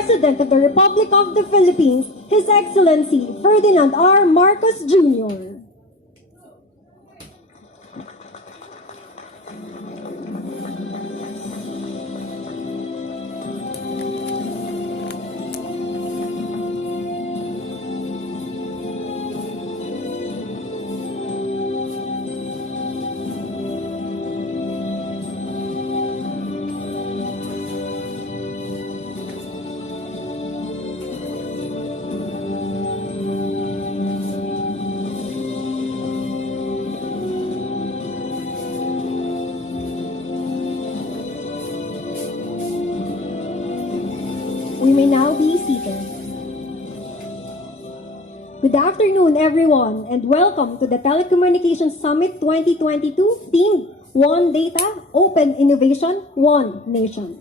President of the Republic of the Philippines, His Excellency Ferdinand R. Marcos Jr. We may now be seated. Good afternoon, everyone, and welcome to the Telecommunications Summit 2022, themed One Data, Open Innovation, One Nation.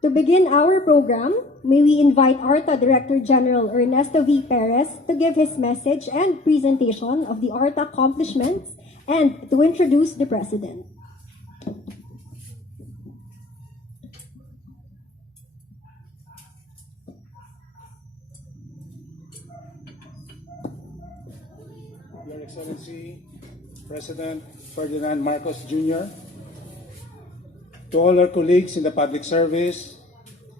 To begin our program, may we invite ARTA Director General Ernesto V. Perez to give his message and presentation of the ARTA accomplishments and to introduce the President. Your Excellency, President Ferdinand Marcos Jr., to all our colleagues in the public service,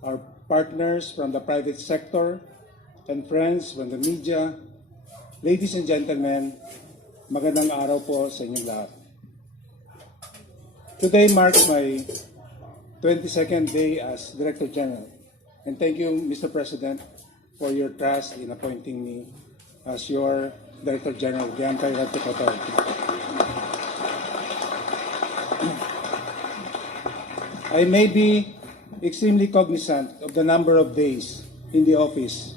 our partners from the private sector, and friends from the media, ladies and gentlemen, magandang araw po sa inyong lahat. Today marks my 22nd day as Director General, and thank you, Mr. President, for your trust in appointing me as your Director General of the INTERNET SA BANSA SOON. I may be extremely cognizant of the number of days in the office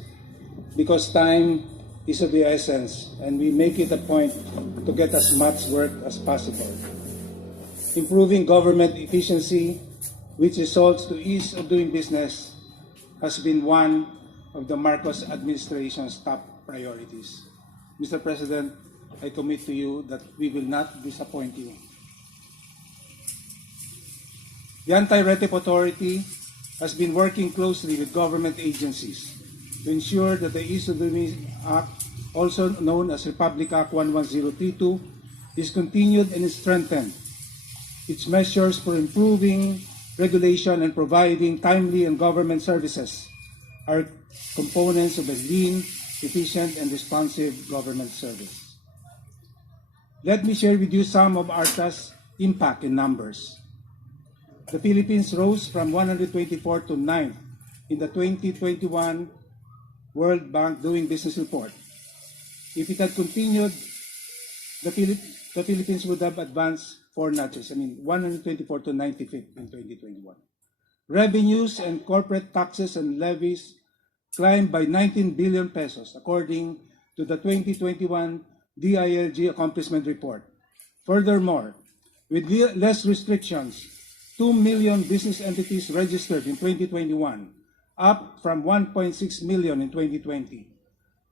because time is of the essence and we make it a point to get as much work as possible. Improving government efficiency, which results to ease of doing business, has been one of the Marcos administration's top priorities. Mr. President, I commit to you that we will not disappoint you. The Anti-RETEP Authority has been working closely with government agencies to ensure that the Ease of Doing Act, also known as Republic Act 11032, is continued and strengthened. Its measures for improving regulation and providing timely and government services are components of a lean, efficient, and responsive government service. Let me share with you some of ARTA's impact in numbers. The Philippines rose from 124 to 9th in the 2021 World Bank Doing Business Report. If it had continued, the Philippines would have advanced 4 notches, 124 to 95th in 2021. Revenues and corporate taxes and levies climbed by 19 billion pesos according to the 2021 DILG Accomplishment Report. Furthermore, with less restrictions, 2 million business entities registered in 2021, up from 1.6 million in 2020.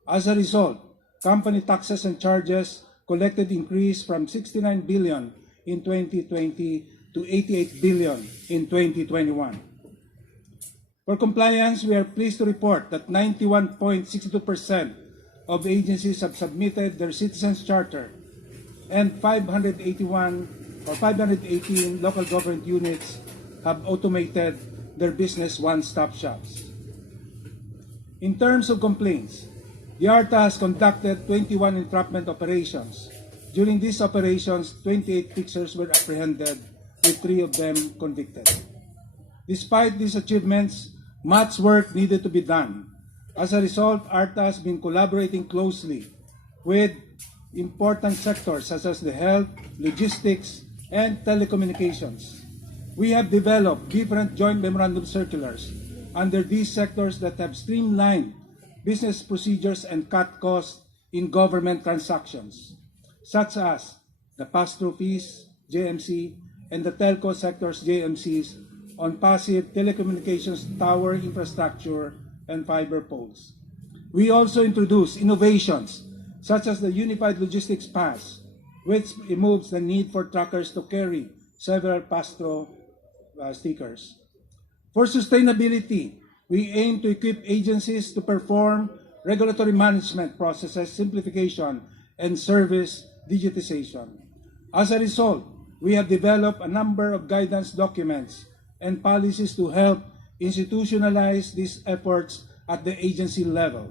As a result, company taxes and charges collected increased from 69 billion in 2020 to 88 billion in 2021. For compliance, we are pleased to report that 91.62% of agencies have submitted their Citizens Charter and 518 local government units have automated their business one-stop shops. In terms of complaints, the ARTA has conducted 21 entrapment operations. During these operations, 28 fixers were apprehended, with 3 of them convicted. Despite these achievements, much work needed to be done. As a result, ARTA has been collaborating closely with important sectors such as the health, logistics, and telecommunications. We have developed different joint memorandum circulars under these sectors that have streamlined business procedures and cut costs in government transactions, such as the pass-through fees, JMC, and the telco sector's JMCs on passive telecommunications tower infrastructure and fiber poles. We also introduced innovations such as the Unified Logistics Pass, which removes the need for truckers to carry several pass-through stickers. For sustainability, We aim to equip agencies to perform regulatory management processes, simplification, and service digitization. As a result, we have developed a number of guidance documents and policies to help institutionalize these efforts at the agency level.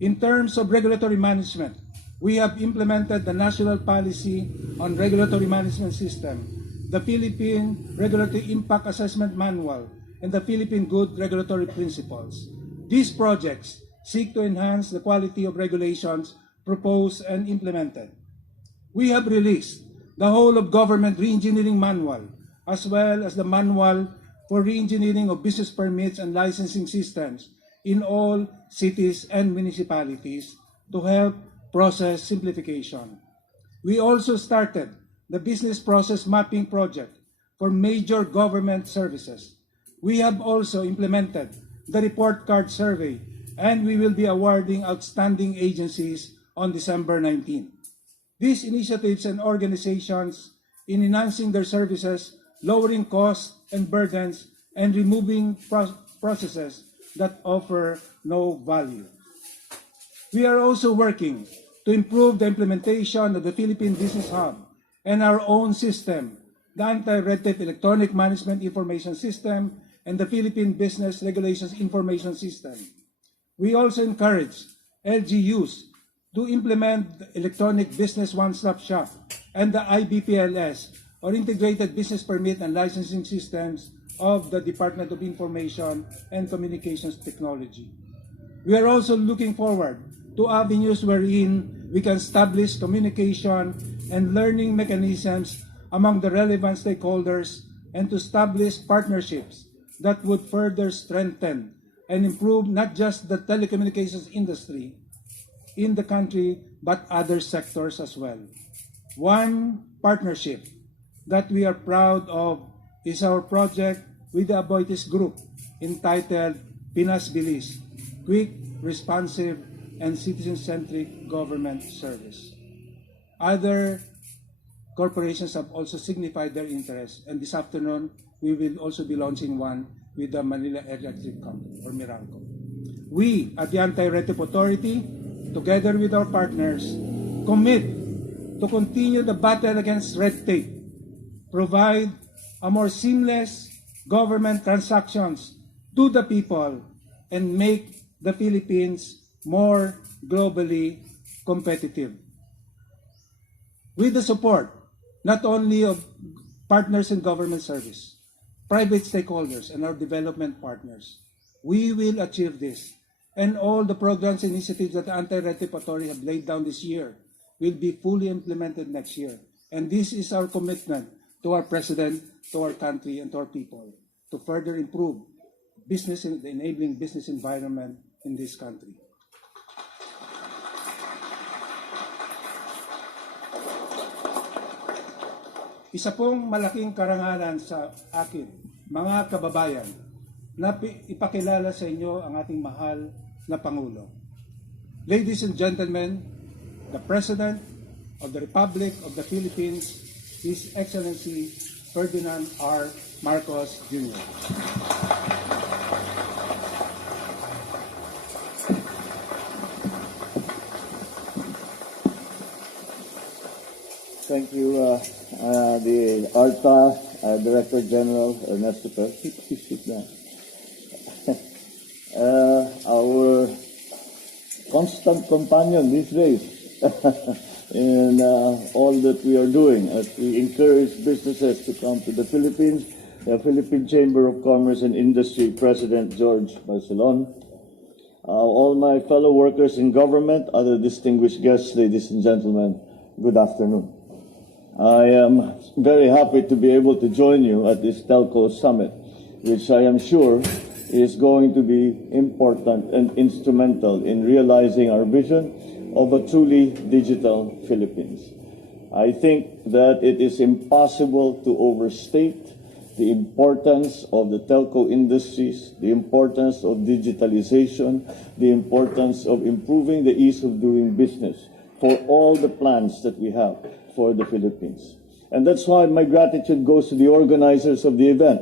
In terms of regulatory management, we have implemented the National Policy on Regulatory Management System, the Philippine Regulatory Impact Assessment Manual, and the Philippine Good Regulatory Principles. These projects seek to enhance the quality of regulations proposed and implemented. We have released the Whole of Government Reengineering Manual, as well as the Manual for Reengineering of Business Permits and Licensing Systems in all cities and municipalities to help process simplification. We also started the Business Process Mapping Project for major government services. We have also implemented the Report Card Survey, and we will be awarding outstanding agencies on December 19. These initiatives and organizations in enhancing their services, lowering costs and burdens, and removing processes that offer no value. We are also working to improve the implementation of the Philippine Business Hub and our own system, the Anti-Red Tape Electronic Management Information System and the Philippine Business Regulations Information System. We also encourage LGUs to implement the Electronic Business One-Stop Shop and the IBPLS, or Integrated Business Permit and Licensing Systems of the Department of Information and Communications Technology. We are also looking forward to avenues wherein we can establish communication and learning mechanisms among the relevant stakeholders and to establish partnerships that would further strengthen and improve not just the telecommunications industry in the country, but other sectors as well. One partnership that we are proud of is our project with the Aboitiz Group entitled MABILIS, Quick, Responsive, and Citizen-Centric Government Service. Other corporations have also signified their interest, and this afternoon we will also be launching one with the Manila Electric Company, or Meralco. We at the Anti-Red Tape Authority, together with our partners, commit to continue the battle against red tape, provide a more seamless government transactions to the people, and make the Philippines more globally competitive. With the support not only of partners in government service, private stakeholders, and our development partners, we will achieve this. And all the programs and initiatives that the Anti-Red Tape Authority have laid down this year will be fully implemented next year. And this is our commitment to our President, to our country, and to our people to further improve business and the enabling business environment in this country. Isa pong malaking karangalan sa akin, mga kababayan, na ipakilala sa inyo ang ating mahal na Pangulo. Ladies and gentlemen, the President of the Republic of the Philippines, His Excellency Ferdinand R. Marcos Jr. Thank you, the ARTA Director General Ernesto Perez. Please sit down. Our constant companion these days in all that we are doing as we encourage businesses to come to the Philippines, the Philippine Chamber of Commerce and Industry President George Barcelon, all my fellow workers in government, other distinguished guests, ladies and gentlemen, good afternoon. I am very happy to be able to join you at this TELCO summit, which I am sure is going to be important and instrumental in realizing our vision of a truly digital Philippines. I think that it is impossible to overstate the importance of the telco industries, the importance of digitalization, the importance of improving the ease of doing business for all the plans that we have for the Philippines. And that's why my gratitude goes to the organizers of the event,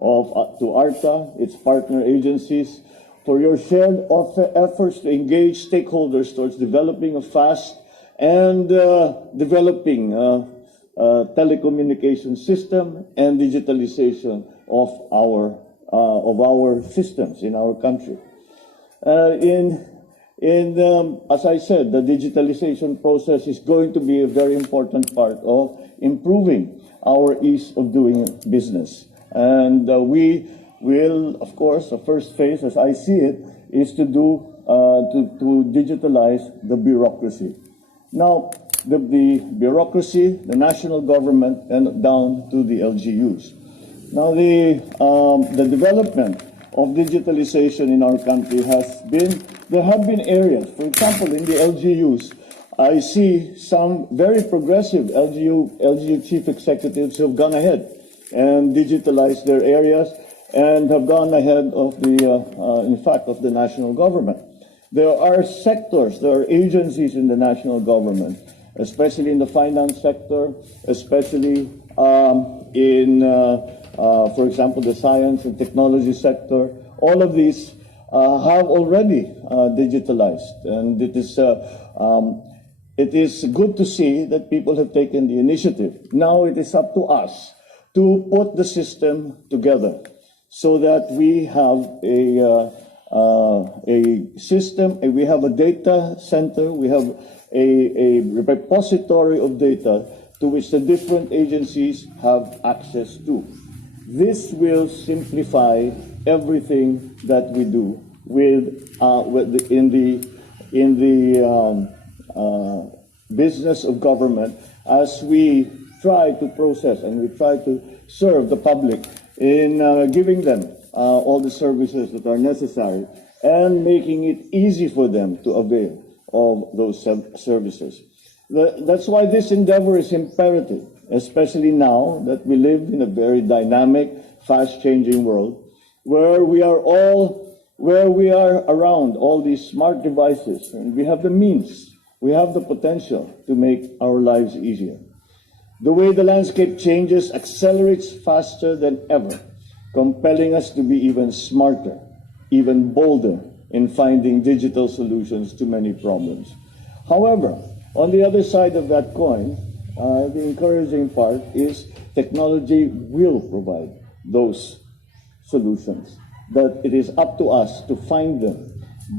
to ARTA, its partner agencies, for your shared efforts to engage stakeholders towards developing a fast and developing telecommunication system and digitalization of our systems in our country. As I said, the digitalization process is going to be a very important part of improving our ease of doing business. And we will, of course, the first phase, as I see it, is to digitalize the bureaucracy. Now, the bureaucracy, the national government, and down to the LGUs. Now, the development of digitalization in our country there have been areas, for example, in the LGUs, I see some very progressive LGU chief executives who have gone ahead and digitalized their areas and have gone ahead of of the national government. There are sectors, there are agencies in the national government, especially in the finance sector, especially for example, the science and technology sector. All of these have already digitalized, and it is good to see that people have taken the initiative. Now it is up to us to put the system together so that we have a system, we have a data center, we have a repository of data to which the different agencies have access to. This will simplify everything that we do in the business of government as we try to process and we try to serve the public in giving them all the services that are necessary and making it easy for them to avail of those services. That's why this endeavor is imperative, especially now that we live in a very dynamic, fast-changing world where we are around all these smart devices, and we have the means, we have the potential to make our lives easier. The way the landscape changes accelerates faster than ever, compelling us to be even smarter, even bolder in finding digital solutions to many problems. However, on the other side of that coin, the encouraging part is technology will provide those solutions, that it is up to us to find them.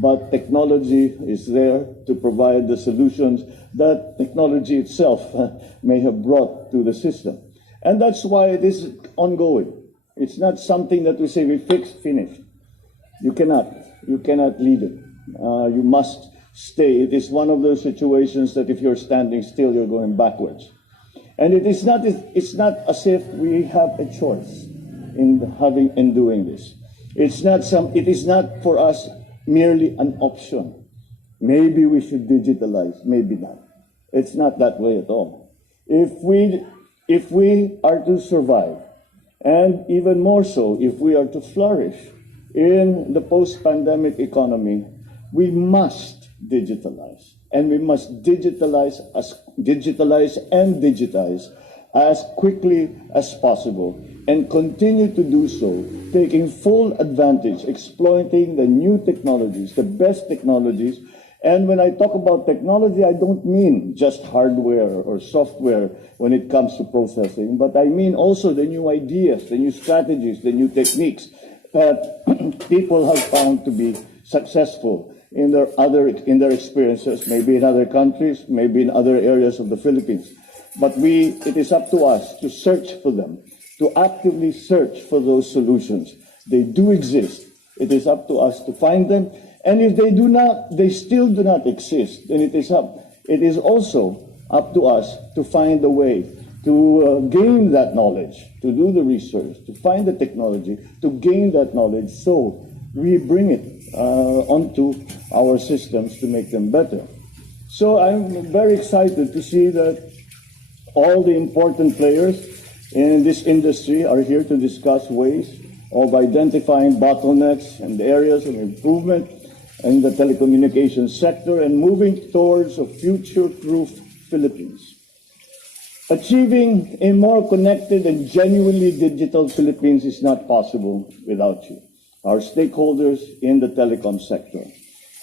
But technology is there to provide the solutions that technology itself may have brought to the system. And that's why it is ongoing. It's not something that we say we fixed, finished. You cannot lead it. You must stay. It is one of those situations that if you're standing still, you're going backwards. And it's not as if we have a choice in doing this. It is not for us merely an option. Maybe we should digitalize, maybe not. It's not that way at all. If we are to survive, and even more so, if we are to flourish in the post-pandemic economy, we must digitalize. And we must digitalize and digitize as quickly as possible and continue to do so, taking full advantage, exploiting the new technologies, the best technologies. And when I talk about technology, I don't mean just hardware or software when it comes to processing, but I mean also the new ideas, the new strategies, the new techniques that people have found to be successful in their experiences, maybe in other countries, maybe in other areas of the Philippines. But it is up to us to search for them, to actively search for those solutions. They do exist. It is up to us to find them. And if they still do not exist, then it is also up to us to find a way to gain that knowledge, to do the research, to find the technology, to gain that knowledge so we bring it onto our systems to make them better. So I'm very excited to see that all the important players in this industry are here to discuss ways of identifying bottlenecks and areas of improvement in the telecommunications sector and moving towards a future-proof Philippines. Achieving a more connected and genuinely digital Philippines is not possible without you, our stakeholders in the telecom sector.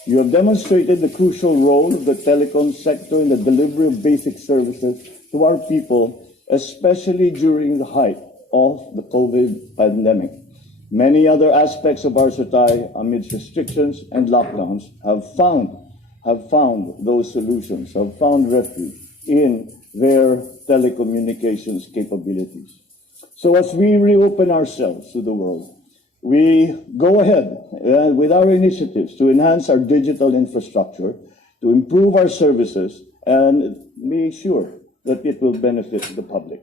You have demonstrated the crucial role of the telecom sector in the delivery of basic services to our people, especially during the height of the COVID pandemic. Many other aspects of our society, amidst restrictions and lockdowns, have found those solutions, have found refuge in their telecommunications capabilities. So as we reopen ourselves to the world, we go ahead with our initiatives to enhance our digital infrastructure, to improve our services, and be sure that it will benefit the public.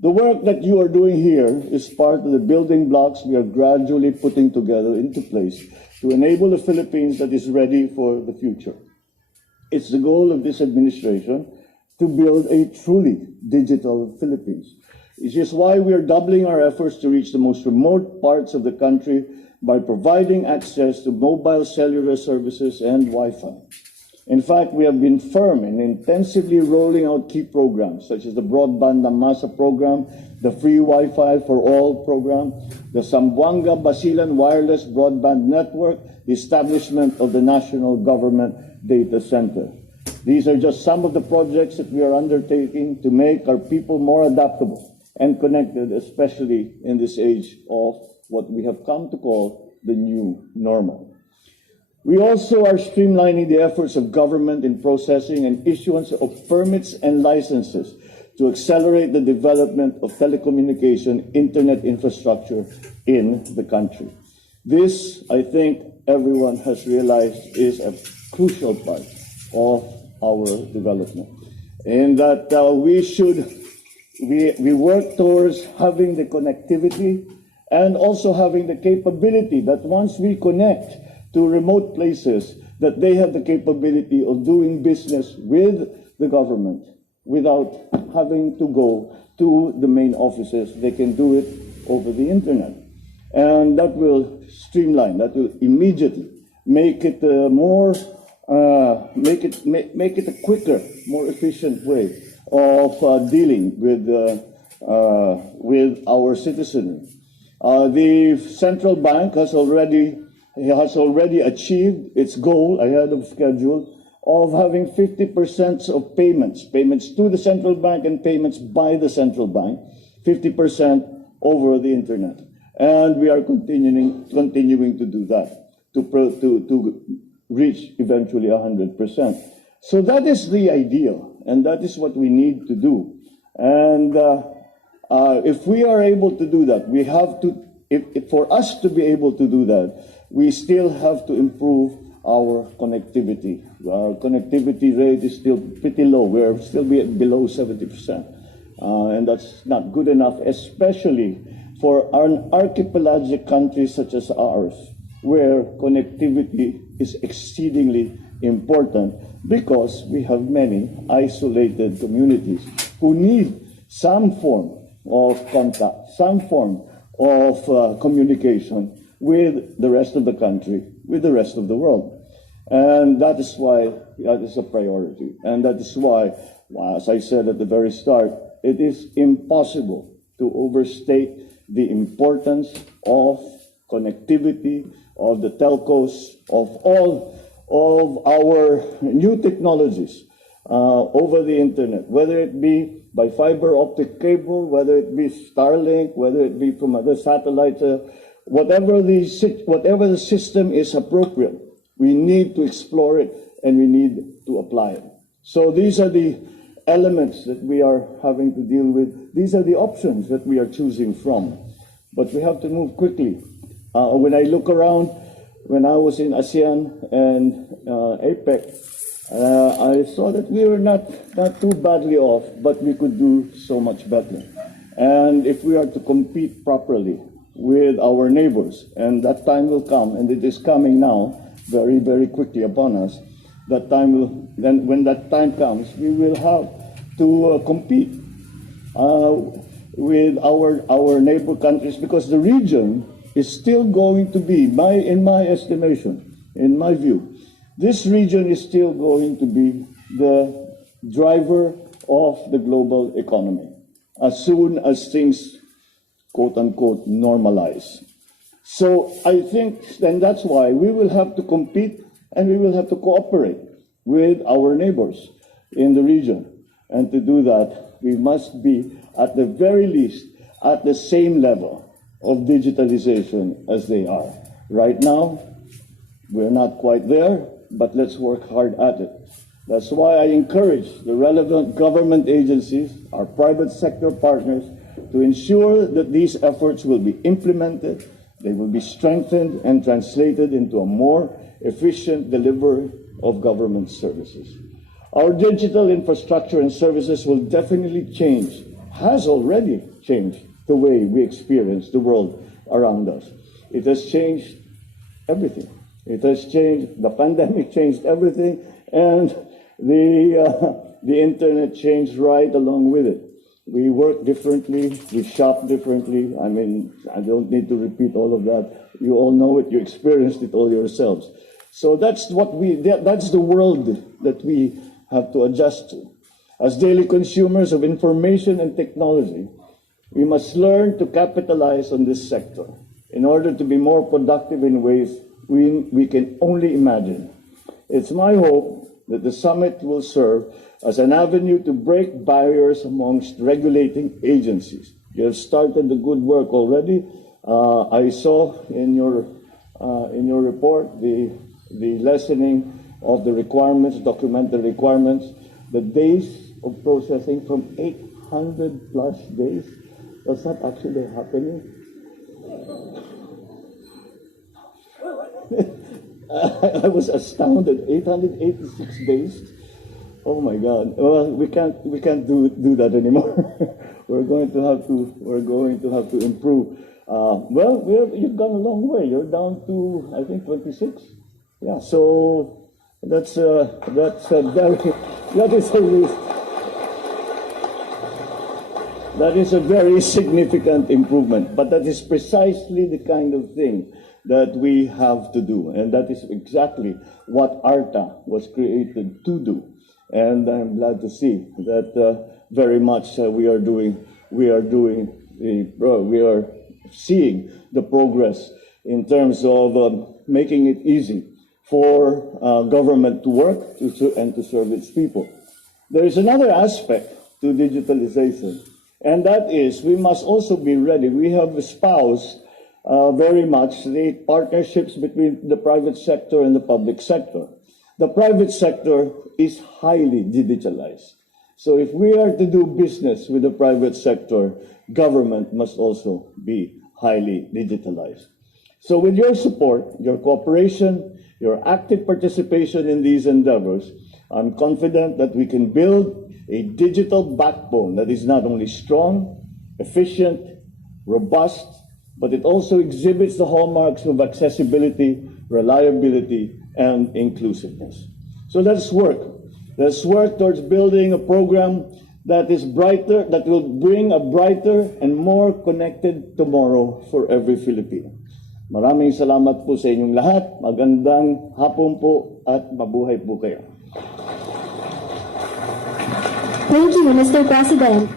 The work that you are doing here is part of the building blocks we are gradually putting together into place to enable a Philippines that is ready for the future. It's the goal of this administration to build a truly digital Philippines. It is why we are doubling our efforts to reach the most remote parts of the country by providing access to mobile cellular services and Wi-Fi. In fact, we have been firm in intensively rolling out key programs such as the Broadband na Masa program, the Free Wi-Fi for All program, the Zamboanga Basilan Wireless Broadband Network, the establishment of the National Government Data Center. These are just some of the projects that we are undertaking to make our people more adaptable and connected, especially in this age of what we have come to call the new normal. We also are streamlining the efforts of government in processing and issuance of permits and licenses to accelerate the development of telecommunication internet infrastructure in the country. This, I think everyone has realized, is a crucial part of our development. And that we work towards having the connectivity and also having the capability that once we connect to remote places, that they have the capability of doing business with the government without having to go to the main offices. They can do it over the internet. And that will streamline, that will immediately make it make it a quicker, more efficient way of dealing with our citizenry. The central bank has already achieved its goal ahead of schedule of having 50% of payments to the central bank and payments by the central bank, 50% over the internet. And we are continuing to do that, to reach eventually 100%. So that is the ideal, and that is what we need to do. And if we are able to do that, we have to, for us to be able to do that, we still have to improve our connectivity. Our connectivity rate is still pretty low. We're still below 70%. And that's not good enough, especially for an archipelagic country such as ours, where connectivity is exceedingly important because we have many isolated communities who need some form of contact, some form of communication with the rest of the country, with the rest of the world. And that is why that is a priority. And that is why, as I said at the very start, it is impossible to overstate the importance of connectivity, of the telcos, of all of our new technologies over the internet, whether it be by fiber optic cable, whether it be Starlink, whether it be from other satellites, whatever the system is appropriate, we need to explore it and we need to apply it. So these are the elements that we are having to deal with. These are the options that we are choosing from. But we have to move quickly. When I look around, when I was in ASEAN and APEC, I saw that we were not too badly off, but we could do so much better. And if we are to compete properly with our neighbors, and that time will come, and it is coming now, very, very quickly upon us, that time will, then when that time comes, we will have to compete with our neighbor countries, because the region is still going to be, in my estimation, in my view, this region is still going to be the driver of the global economy as soon as things, quote unquote, normalize. So I think then that's why we will have to compete and we will have to cooperate with our neighbors in the region. And to do that, we must be, at the very least, at the same level of digitalization as they are. Right now, we're not quite there, but let's work hard at it. That's why I encourage the relevant government agencies, our private sector partners, to ensure that these efforts will be implemented, they will be strengthened and translated into a more efficient delivery of government services. Our digital infrastructure and services will definitely change, has already changed the way we experience the world around us. It has changed everything. It has changed, the pandemic changed everything, and the internet changed right along with it. We work differently, we shop differently. I mean, I don't need to repeat all of that. You all know it, you experienced it all yourselves. So that's the world that we have to adjust to. As daily consumers of information and technology, we must learn to capitalize on this sector in order to be more productive in ways we can only imagine. It's my hope that the summit will serve as an avenue to break barriers amongst regulating agencies. You have started the good work already. I saw in your report the lessening of the requirements, documented requirements, the days of processing from 800 plus days. Was that actually happening? I was astounded. 886 days. Oh my God! Well, we can't do that anymore. we're going to have to improve. You've gone a long way. You're down to, I think, 26. Yeah. So that is a very significant improvement. But that is precisely the kind of thing that we have to do, and that is exactly what ARTA was created to do. And I'm glad to see that very much we are seeing the progress in terms of making it easy for government to work and to serve its people. There is another aspect to digitalization, and that is we must also be ready. We have espoused very much the partnerships between the private sector and the public sector. The private sector is highly digitalized. So if we are to do business with the private sector, government must also be highly digitalized. So with your support, your cooperation, your active participation in these endeavors, I'm confident that we can build a digital backbone that is not only strong, efficient, robust, but it also exhibits the hallmarks of accessibility, reliability, and inclusiveness. So let's work. Let's work towards building a program that is brighter, that will bring a brighter and more connected tomorrow for every Filipino. Maraming salamat po sa inyong lahat. Magandang hapon po at mabuhay po kayo. Thank you, Mr. President.